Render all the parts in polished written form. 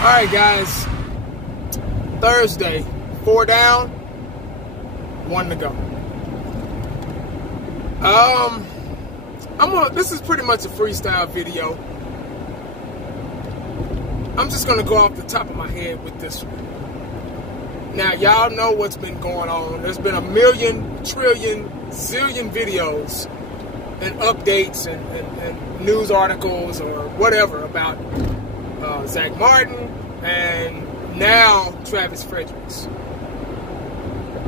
Alright guys, Thursday, 4 down, 1 to go. This is pretty much a freestyle video. I'm just gonna go off the top of my head with this one. Now y'all know what's been going on. There's been a million, trillion, zillion videos and updates and news articles or whatever about Zach Martin and now Travis Fredericks.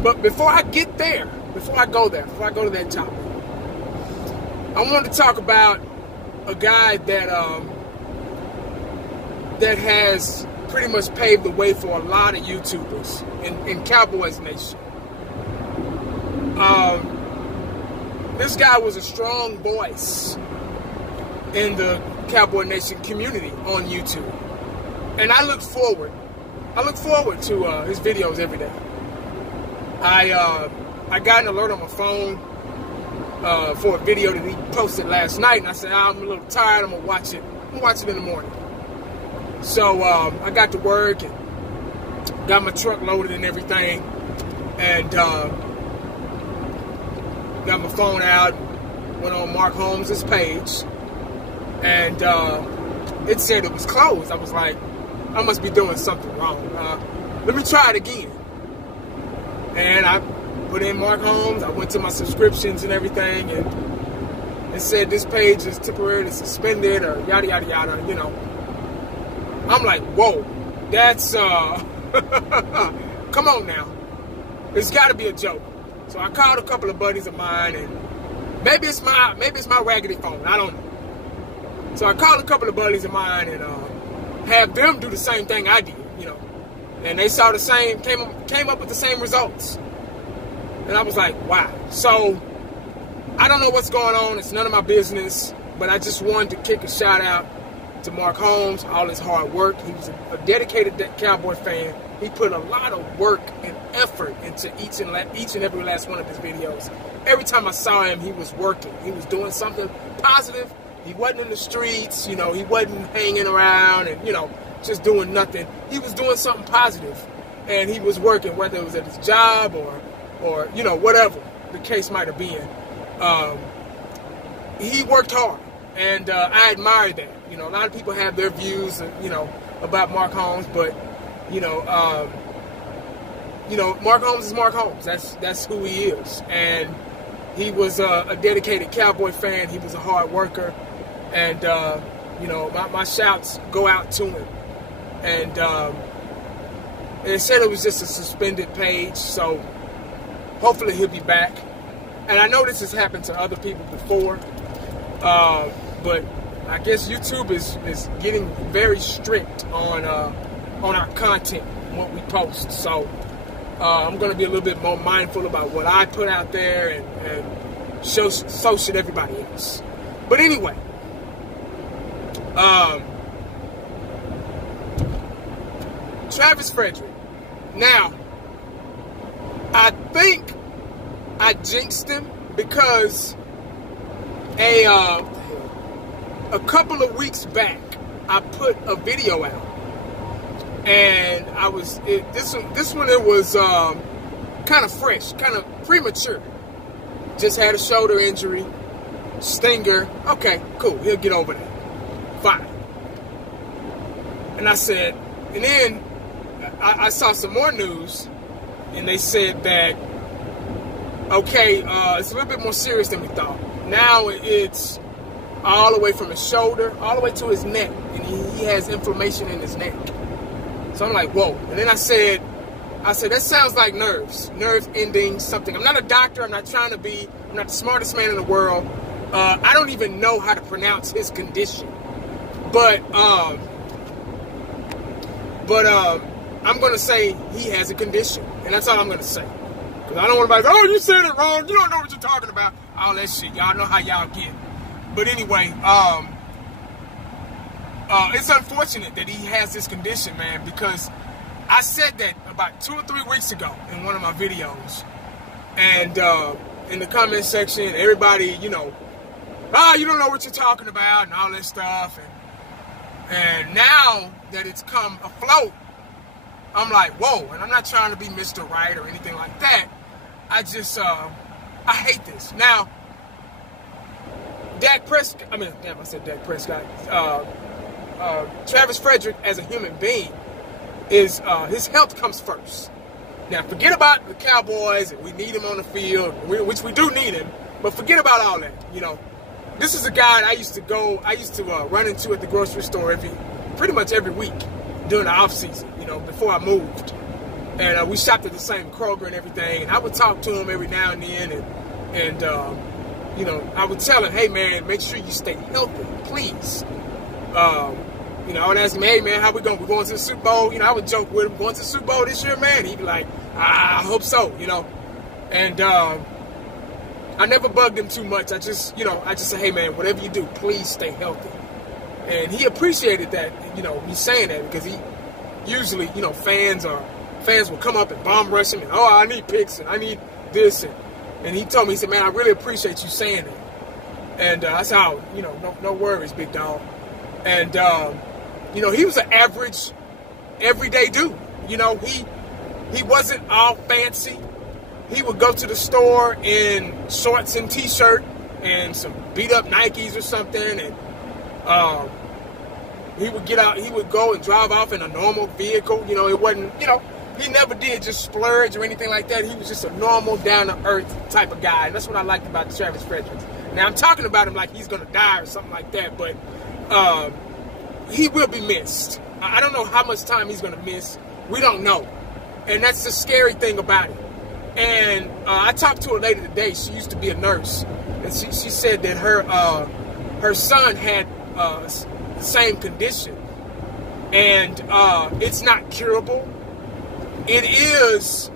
But before I get there, before I go to that topic, I want to talk about a guy that that has pretty much paved the way for a lot of YouTubers in Cowboys Nation. This guy was a strong voice in the Cowboy Nation community on YouTube, and I look forward to his videos every day. I got an alert on my phone for a video that he posted last night, and I said, I'm a little tired, I'm gonna watch it in the morning. So I got to work and got my truck loaded and everything, and got my phone out, went on Mark Holmes' page, and it said it was closed. I was like, I must be doing something wrong. Let me try it again. And I put in Mark Holmes. I went to my subscriptions and everything, and it said this page is temporarily suspended or yada yada yada, you know. I'm like, whoa, that's come on now. It's gotta be a joke. So I called a couple of buddies of mine, and maybe it's my raggedy phone, I don't know. So I called a couple of buddies of mine and had them do the same thing I did, you know. And they saw the same, came up with the same results. And I was like, wow. So I don't know what's going on. It's none of my business. But I just wanted to kick a shout out to Mark Holmes, all his hard work. He was a dedicated Cowboy fan. He put a lot of work and effort into each and every last one of his videos. Every time I saw him, he was working. He was doing something positive. He wasn't in the streets, you know, he wasn't hanging around and, you know, just doing nothing. He was doing something positive, and he was working, whether it was at his job or you know, whatever the case might have been. He worked hard, and I admire that. You know, a lot of people have their views, you know, about Mark Holmes, but you know, Mark Holmes is Mark Holmes. That's who he is, and he was a dedicated Cowboy fan. He was a hard worker, and you know, my shouts go out to him. And it said it was just a suspended page, so hopefully he'll be back. And I know this has happened to other people before, but I guess YouTube is getting very strict on our content, what we post. So I'm going to be a little bit more mindful about what I put out there, and so should everybody else. But anyway, Travis Frederick. Now, I think I jinxed him because a couple of weeks back, I put a video out, and this one it was kind of fresh, kind of premature. Just had a shoulder injury, stinger. Okay, cool. He'll get over that. Fine. And I said, and then I saw some more news, and they said that, okay, it's a little bit more serious than we thought. Now it's all the way from his shoulder, all the way to his neck, and he has inflammation in his neck. So I'm like, whoa. And then I said, that sounds like nerve ending something. I'm not a doctor. I'm not the smartest man in the world. I don't even know how to pronounce his condition. But I'm going to say he has a condition. And that's all I'm going to say. Because I don't want to be like, oh, you said it wrong. You don't know what you're talking about. All that shit. Y'all know how y'all get. But anyway, it's unfortunate that he has this condition, man, because I said that about 2 or 3 weeks ago in one of my videos. And in the comment section, everybody, you know, you don't know what you're talking about and all that stuff. And now that it's come afloat, I'm like, whoa. And I'm not trying to be Mr. Right or anything like that. I just, I hate this. Now, Travis Frederick as a human being is, his health comes first. Now, forget about the Cowboys, and we need him on the field, which we do need him, but forget about all that, you know. This is a guy I used to run into at the grocery store pretty much every week during the off season, you know, before I moved. And we shopped at the same Kroger and everything, and I would talk to him every now and then, and you know, I would tell him, hey man, make sure you stay healthy, please. You know, I would ask him, hey man, how we going? We're going to the Super Bowl? You know, I would joke with him, going to the Super Bowl this year, man? He'd be like, I hope so, you know. And I never bugged him too much. I just say, hey man, whatever you do, please stay healthy. And he appreciated that, you know, me saying that, because he usually, you know, fans will come up and bomb rush him and, oh, I need picks and I need this, and he told me, he said, man, I really appreciate you saying that. And I said, oh, you know, no worries, big dog. And you know, he was an average, everyday dude. You know, he wasn't all fancy. He would go to the store in shorts and t-shirt and some beat up Nikes or something, and he would get out, he would go and drive off in a normal vehicle. You know, it wasn't, you know, he never did just splurge or anything like that. He was just a normal, down-to-earth type of guy, and that's what I liked about Travis Frederick. Now, I'm talking about him like he's going to die or something like that, but he will be missed. I don't know how much time he's going to miss. We don't know. And that's the scary thing about it. And I talked to her later today. She used to be a nurse. And she said that her son had the same condition. And it's not curable. It is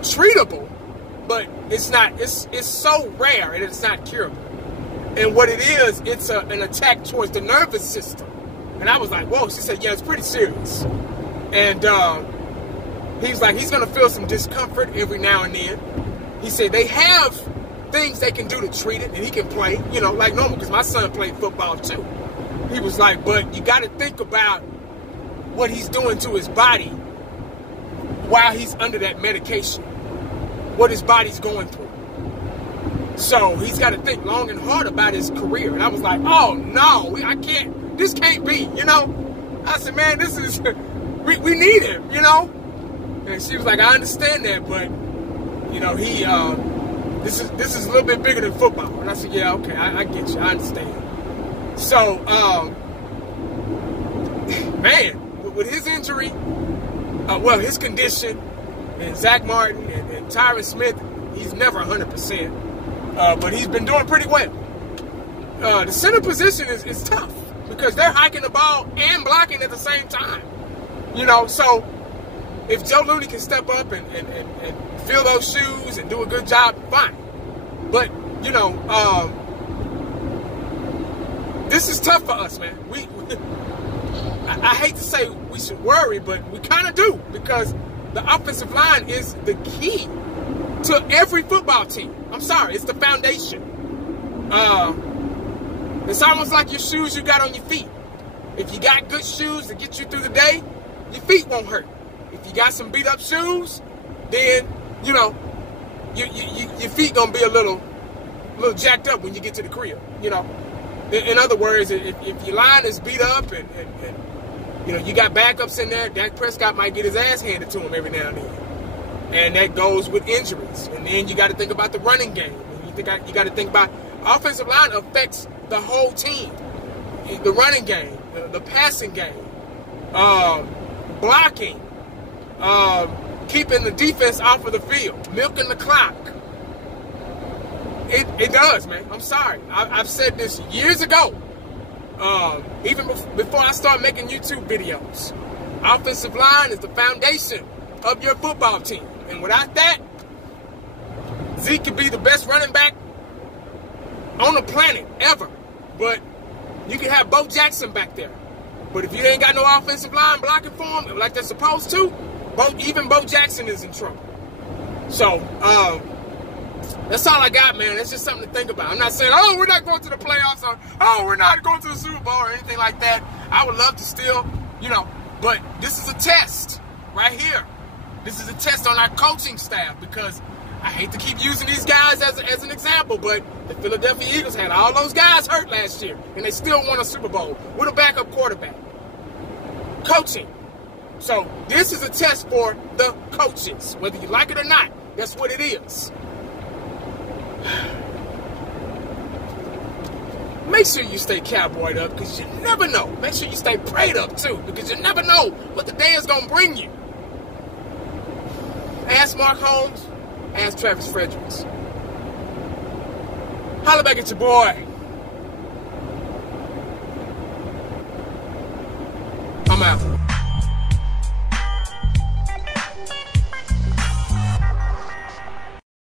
treatable, but it's not. It's so rare and it's not curable. And what it is, it's an attack towards the nervous system. And I was like, whoa. She said, yeah, it's pretty serious. And he's like, he's going to feel some discomfort every now and then. He said they have things they can do to treat it, and he can play, you know, like normal, because my son played football too. He was like, but you got to think about what he's doing to his body while he's under that medication, what his body's going through. So he's got to think long and hard about his career. And I was like, oh no, I can't, this can't be, you know. I said, man, this is, we need him, you know. And she was like, I understand that, but, you know, he, this is a little bit bigger than football. And I said, yeah, okay, I get you, I understand. So, man, with his injury, well, his condition, and Zach Martin and Tyron Smith, he's never 100%. But he's been doing pretty well. The center position is tough because they're hiking the ball and blocking at the same time. You know, so if Joe Looney can step up and fill those shoes and do a good job, fine. But, you know, this is tough for us, man. I hate to say we should worry, but we kind of do, because the offensive line is the key to every football team. I'm sorry, it's the foundation. It's almost like your shoes you got on your feet. If you got good shoes to get you through the day, your feet won't hurt. If you got some beat up shoes, then, you know, your feet gonna be a little jacked up when you get to the crib, you know. In other words, if your line is beat up and you know, you got backups in there, Dak Prescott might get his ass handed to him every now and then. And that goes with injuries. And then you got to think about the running game. And you got to think about offensive line affects the whole team. The running game, the passing game, blocking, keeping the defense off of the field, milking the clock. It does, man. I'm sorry. I've said this years ago. Even before I started making YouTube videos. Offensive line is the foundation of your football team. And without that, Zeke could be the best running back on the planet ever. But you can have Bo Jackson back there. But if you ain't got no offensive line blocking for him like they're supposed to, even Bo Jackson is in trouble. So, That's all I got, man. It's just something to think about. I'm not saying, oh, we're not going to the playoffs, or oh, we're not going to the Super Bowl or anything like that. I would love to still, you know, but this is a test right here. This is a test on our coaching staff, because I hate to keep using these guys as an example, but the Philadelphia Eagles had all those guys hurt last year, and they still won a Super Bowl with a backup quarterback. Coaching. So this is a test for the coaches, whether you like it or not. That's what it is. Make sure you stay cowboyed up, because you never know. Make sure you stay prayed up too, because you never know what the day is going to bring you. Ask Mark Holmes, ask Travis Fredericks. Holla back at your boy. I'm out.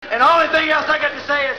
And the only thing else I got to say is,